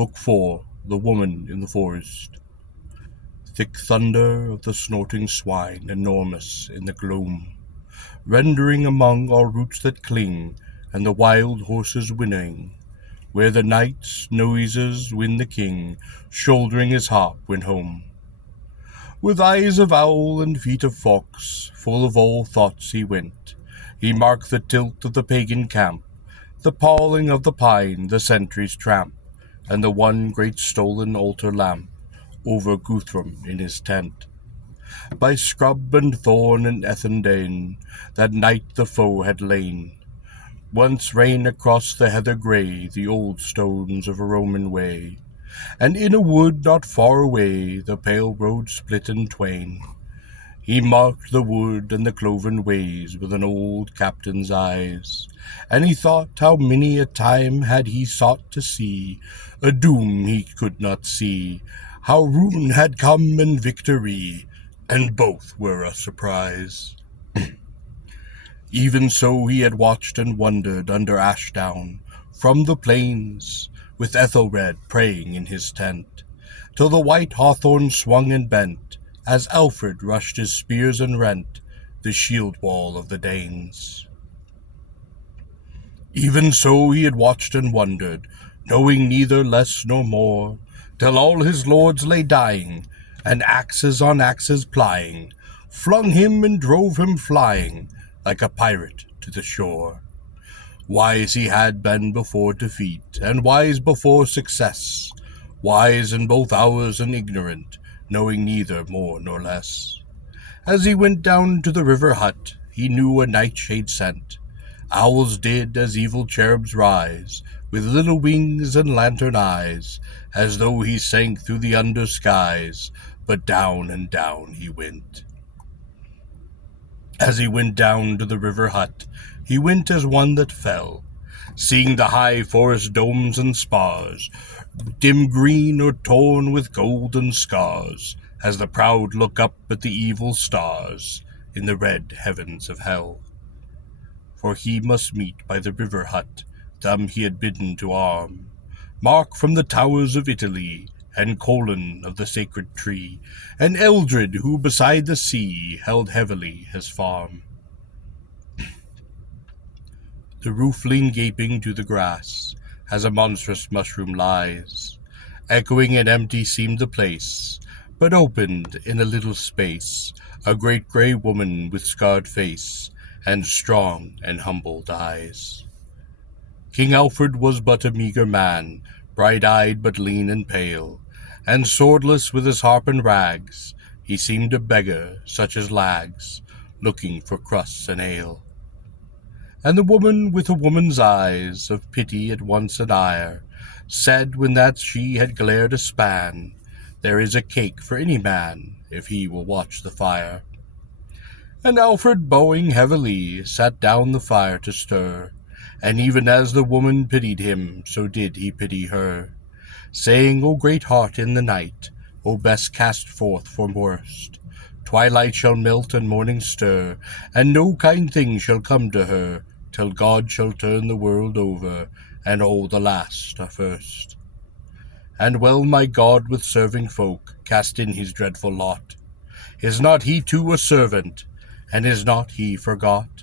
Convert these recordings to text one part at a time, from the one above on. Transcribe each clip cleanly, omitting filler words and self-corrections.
Book 4. The Woman in the Forest. Thick thunder of the snorting swine, enormous in the gloom, rendering among all roots that cling, and the wild horses whinnying, where the night's noises win the king, shouldering his harp, went home. With eyes of owl and feet of fox, full of all thoughts he went. He marked the tilt of the pagan camp, the palling of the pine, the sentry's tramp, and the one great stolen altar lamp over Guthrum in his tent. By scrub and thorn and Ethandane, that night the foe had lain. Once ran across the heather grey the old stones of a Roman way, and in a wood not far away the pale road split in twain. He marked the wood and the cloven ways with an old captain's eyes, and he thought how many a time had he sought to see a doom he could not see, how ruin had come and victory, and both were a surprise. Even so he had watched and wondered under Ashdown, from the plains, with Ethelred praying in his tent, till the white hawthorn swung and bent, as Alfred rushed his spears and rent the shield wall of the Danes. Even so he had watched and wondered, knowing neither less nor more, till all his lords lay dying, and axes on axes plying, flung him and drove him flying, like a pirate to the shore. Wise he had been before defeat, and wise before success, wise in both hours and ignorant, knowing neither more nor less. As he went down to the river hut, he knew a nightshade sent. Owls did as evil cherubs rise, with little wings and lantern eyes, as though he sank through the under skies, but down and down he went. As he went down to the river hut, he went as one that fell, seeing the high forest domes and spars, dim green or torn with golden scars, as the proud look up at the evil stars in the red heavens of hell. For he must meet by the river hut them he had bidden to arm, Mark from the towers of Italy, and Colin of the sacred tree, and Eldred who beside the sea held heavily his farm. The roof leaned gaping to the grass, as a monstrous mushroom lies. Echoing and empty seemed the place, but opened in a little space a great grey woman with scarred face, and strong and humbled eyes. King Alfred was but a meagre man, bright-eyed but lean and pale, and swordless with his harp and rags, he seemed a beggar such as lags, looking for crusts and ale. And the woman with a woman's eyes, of pity at once and ire, said when that she had glared a span, "There is a cake for any man, if he will watch the fire." And Alfred, bowing heavily, sat down the fire to stir, and even as the woman pitied him, so did he pity her, saying, "O great heart in the night, O best cast forth from worst, twilight shall melt and morning stir, and no kind thing shall come to her, till God shall turn the world over, and all the last are first. And well my God with serving folk cast in his dreadful lot. Is not he too a servant, and is not he forgot?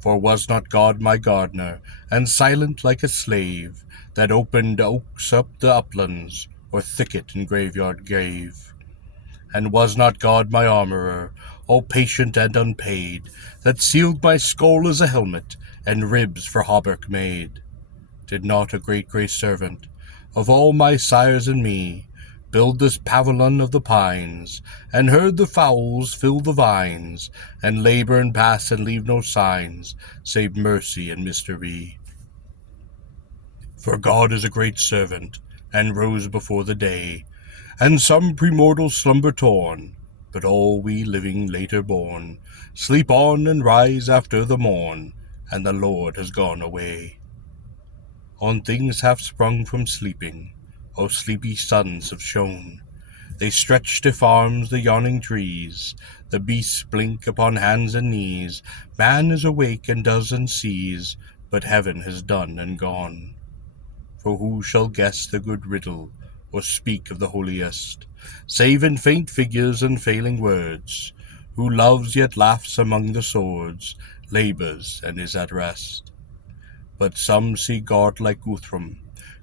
For was not God my gardener, and silent like a slave, that opened oaks up the uplands, or thicket and graveyard gave? And was not God my armourer, all patient and unpaid, that sealed my skull as a helmet, and ribs for hauberk made? Did not a great grey servant, of all my sires and me, build this pavilion of the pines, and herd the fowls, fill the vines, and labour and pass and leave no signs, save mercy and mystery? For God is a great servant, and rose before the day, and some premortal slumber torn, but all we living later born sleep on and rise after the morn, and the Lord has gone away. On things half sprung from sleeping, O sleepy suns have shone. They stretch stiff arms, the yawning trees, the beasts blink upon hands and knees. Man is awake and does and sees, but heaven has done and gone. For who shall guess the good riddle, or speak of the holiest, save in faint figures and failing words? Who loves yet laughs among the swords, labours and is at rest. But some see God like Guthrum,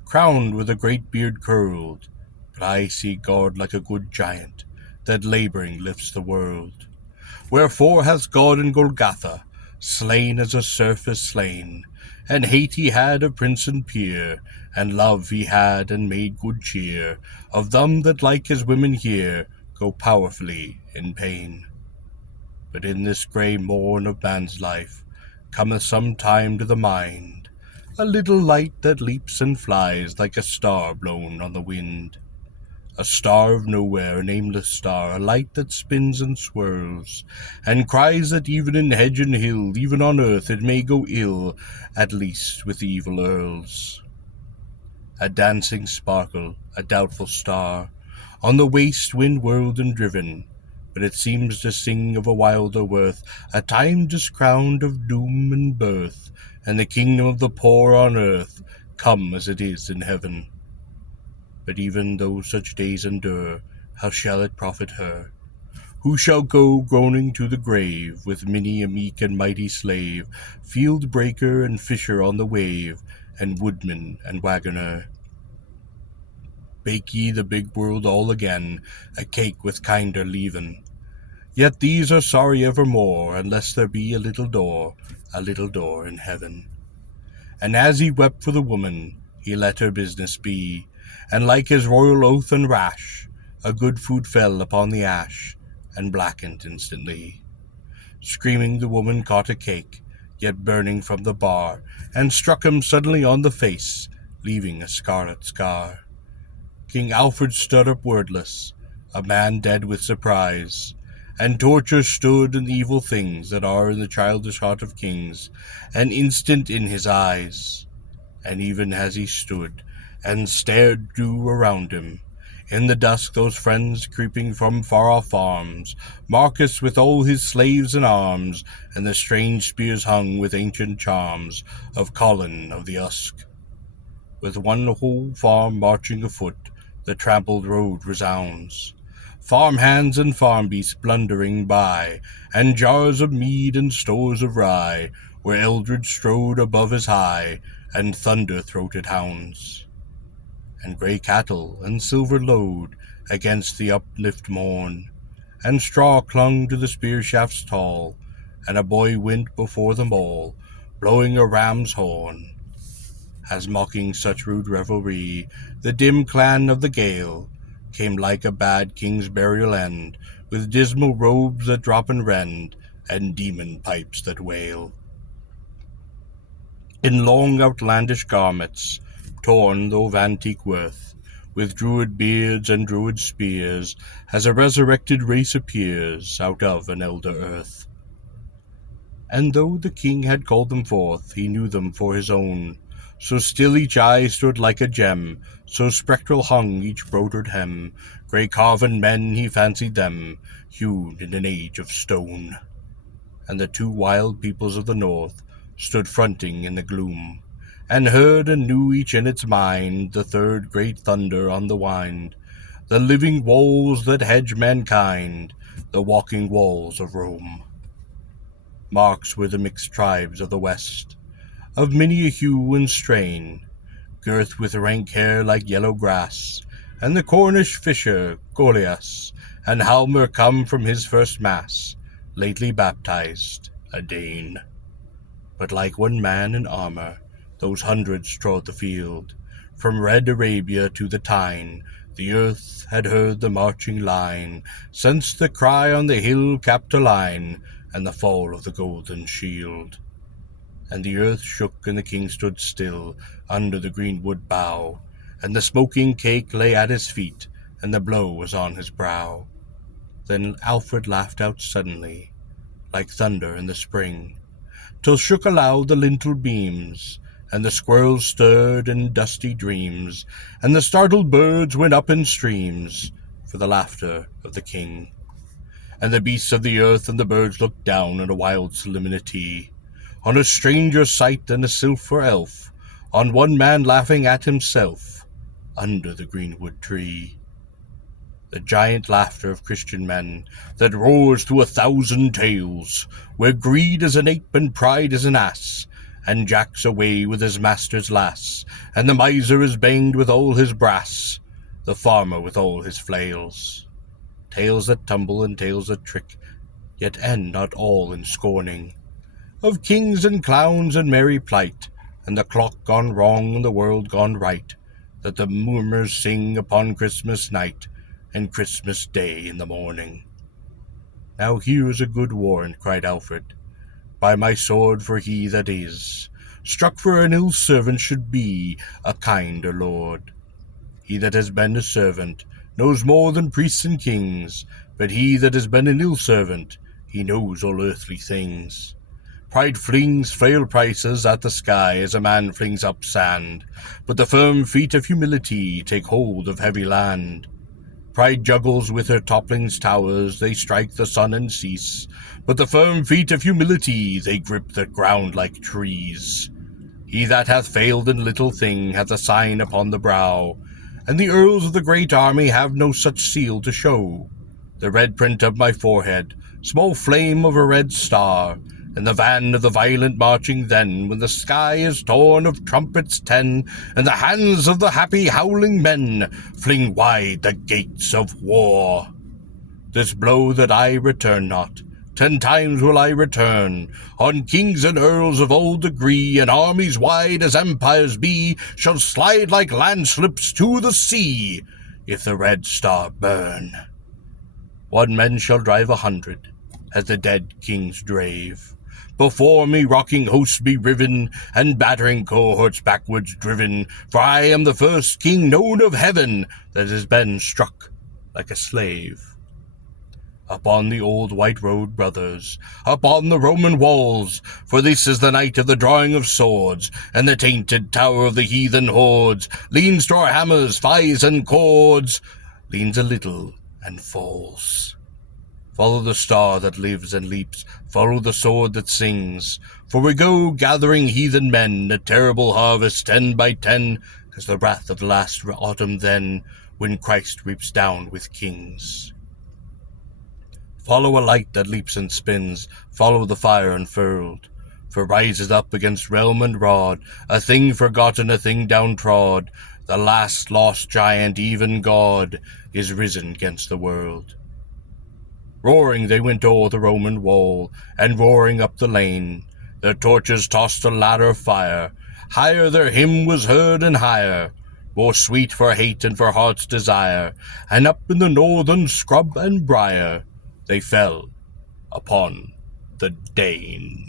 crowned with a great beard curled, but I see God like a good giant, that labouring lifts the world. Wherefore hath God in Golgotha slain as a serf is slain, and hate he had of prince and peer, and love he had and made good cheer of them that like his women here go powerfully in pain. But in this grey morn of man's life cometh some time to the mind a little light that leaps and flies like a star blown on the wind. A star of nowhere, a nameless star, a light that spins and swirls, and cries that even in hedge and hill, even on earth, it may go ill, at least with evil earls. A dancing sparkle, a doubtful star, on the waste wind whirled and driven, but it seems to sing of a wilder worth, a time discrowned of doom and birth, and the kingdom of the poor on earth, come as it is in heaven. But even though such days endure, how shall it profit her? Who shall go groaning to the grave, with many a meek and mighty slave, field breaker and fisher on the wave, and woodman and wagoner? Bake ye the big world all again, a cake with kinder leaven. Yet these are sorry evermore, unless there be a little door in heaven. And as he wept for the woman, he let her business be, and like his royal oath and rash, a good food fell upon the ash, and blackened instantly. Screaming the woman caught a cake, yet burning from the bar, and struck him suddenly on the face, leaving a scarlet scar. King Alfred stood up wordless, a man dead with surprise, and torture stood in the evil things that are in the childish heart of kings, an instant in his eyes. And even as he stood and stared drew around him, in the dusk those friends creeping from far-off farms, Marcus with all his slaves and arms, and the strange spears hung with ancient charms of Colin of the Usk. With one whole farm marching afoot, the trampled road resounds, farm hands and farm beasts blundering by, and jars of mead and stores of rye, where Eldred strode above his high, and thunder-throated hounds. And grey cattle and silver load against the uplift morn, and straw clung to the spear shafts tall, and a boy went before them all, blowing a ram's horn. As mocking such rude revelry, the dim clan of the Gael came like a bad king's burial end, with dismal robes that drop and rend, and demon pipes that wail. In long outlandish garments, torn though of antique worth, with druid beards and druid spears, as a resurrected race appears out of an elder earth. And though the king had called them forth, he knew them for his own, so still each eye stood like a gem, so spectral hung each broidered hem, grey carven men he fancied them, hewn in an age of stone. And the two wild peoples of the north stood fronting in the gloom, and heard and knew each in its mind the third great thunder on the wind, the living walls that hedge mankind, the walking walls of Rome. Marks were the mixed tribes of the west, of many a hue and strain, girth with rank hair like yellow grass, and the Cornish fisher, Gorlias, and Halmer come from his first mass, lately baptized, a Dane. But like one man in armour, those hundreds trod the field, from red Arabia to the Tyne, the earth had heard the marching line, since the cry on the hill Capitoline, and the fall of the golden shield. And the earth shook, and the king stood still under the greenwood bough, and the smoking cake lay at his feet, and the blow was on his brow. Then Alfred laughed out suddenly, like thunder in the spring, till shook aloud the lintel beams, and the squirrels stirred in dusty dreams, and the startled birds went up in streams, for the laughter of the king. And the beasts of the earth and the birds looked down in a wild solemnity, on a stranger sight than a sylph or elf, on one man laughing at himself under the greenwood tree. The giant laughter of Christian men that roars through 1,000 tales, where greed is an ape and pride is an ass, and Jack's away with his master's lass, and the miser is banged with all his brass, the farmer with all his flails. Tales that tumble and tales that trick, yet end not all in scorning, of kings and clowns and merry plight, and the clock gone wrong and the world gone right, that the mummers sing upon Christmas night, and Christmas Day in the morning. Now here's a good warrant, cried Alfred, by my sword, for he that is struck for an ill servant should be a kinder lord. He that has been a servant knows more than priests and kings, but he that has been an ill servant, he knows all earthly things. Pride flings frail prices at the sky as a man flings up sand, but the firm feet of humility take hold of heavy land. Pride juggles with her toppling towers, they strike the sun and cease, but the firm feet of humility, they grip the ground like trees. He that hath failed in little thing hath a sign upon the brow, and the earls of the great army have no such seal to show. The red print of my forehead, small flame of a red star, and the van of the violent marching then, when the sky is torn of trumpets 10, and the hands of the happy howling men fling wide the gates of war. This blow that I return not, 10 times will I return, on kings and earls of all degree, and armies wide as empires be, shall slide like landslips to the sea, if the red star burn. One man shall drive 100, as the dead kings drave. Before me rocking hosts be riven, and battering cohorts backwards driven, for I am the first king known of heaven that has been struck like a slave. Upon the old white road, brothers, upon the Roman walls, for this is the night of the drawing of swords, and the tainted tower of the heathen hordes leans to our hammers, fies, and cords, leans a little and falls. Follow the star that lives and leaps, follow the sword that sings, for we go gathering heathen men, a terrible harvest 10 by 10, as the wrath of the last autumn then, when Christ weeps down with kings. Follow a light that leaps and spins, follow the fire unfurled, for rises up against realm and rod, a thing forgotten, a thing downtrod, the last lost giant, even God, is risen 'gainst the world. Roaring they went o'er the Roman wall, and roaring up the lane, their torches tossed a ladder of fire, higher their hymn was heard and higher, more sweet for hate and for heart's desire, and up in the northern scrub and briar, they fell upon the Dane.